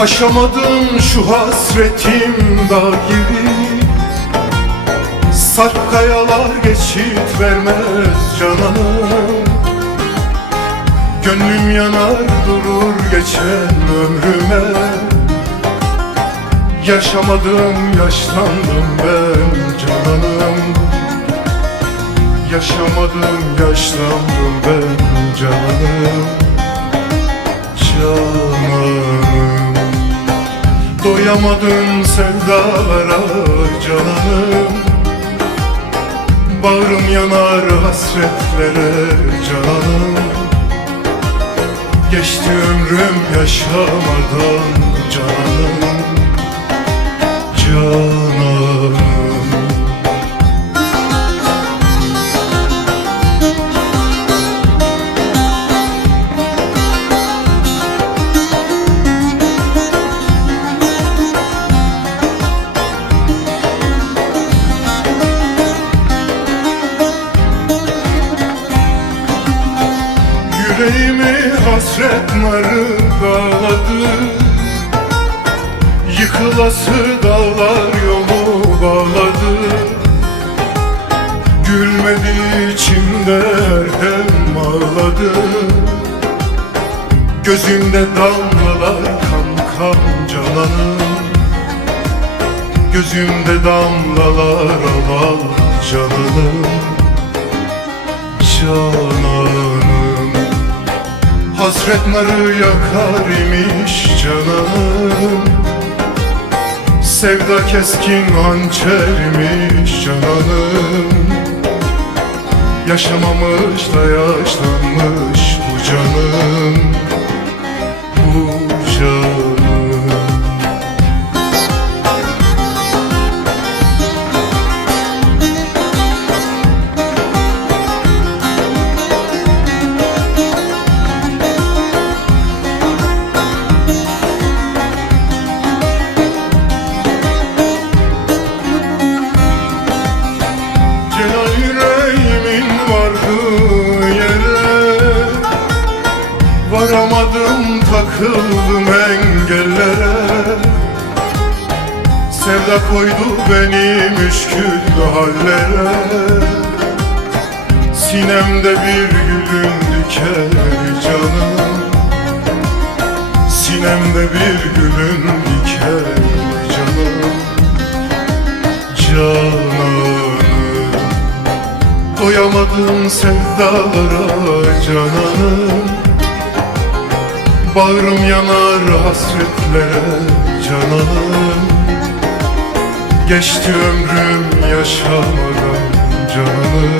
Aşamadım şu hasretim dağ gibi, sarp kayalar geçit vermez canana. Gönlüm yanar durur geçen ömrüme. Yaşamadım yaşlandım ben cananım. Yaşamadım yaşlandım ben cananım. Cananım, doyamadım sevdalara cananım. Bağrım yanar hasretlere cananım. Geçti ömrüm yaşamadan cananım. Cananım, yüreğimi hasret narı dağladı. Yıkılası dağlar yolu bağladı. Gülmedi içimde erdem ağladı. Gözümde damlalar kan kan cananım. Gözümde damlalar al al cananım. Cananım, hasret narı yakar imiş cananım. Sevda keskin hançermiş cananım. Yaşamamış da yaşlanmış bu canım. Bu canım. Varamadım takıldım engellere. Sevda koydu beni müşkül hallere. Sinemde bir gülün diker canım. Sinemde bir gülün diker canım. Cananım, doyamadım sevdalara cananım. Bağrım yanar hasretlere cananım. Geçti ömrüm yaşamadan cananım.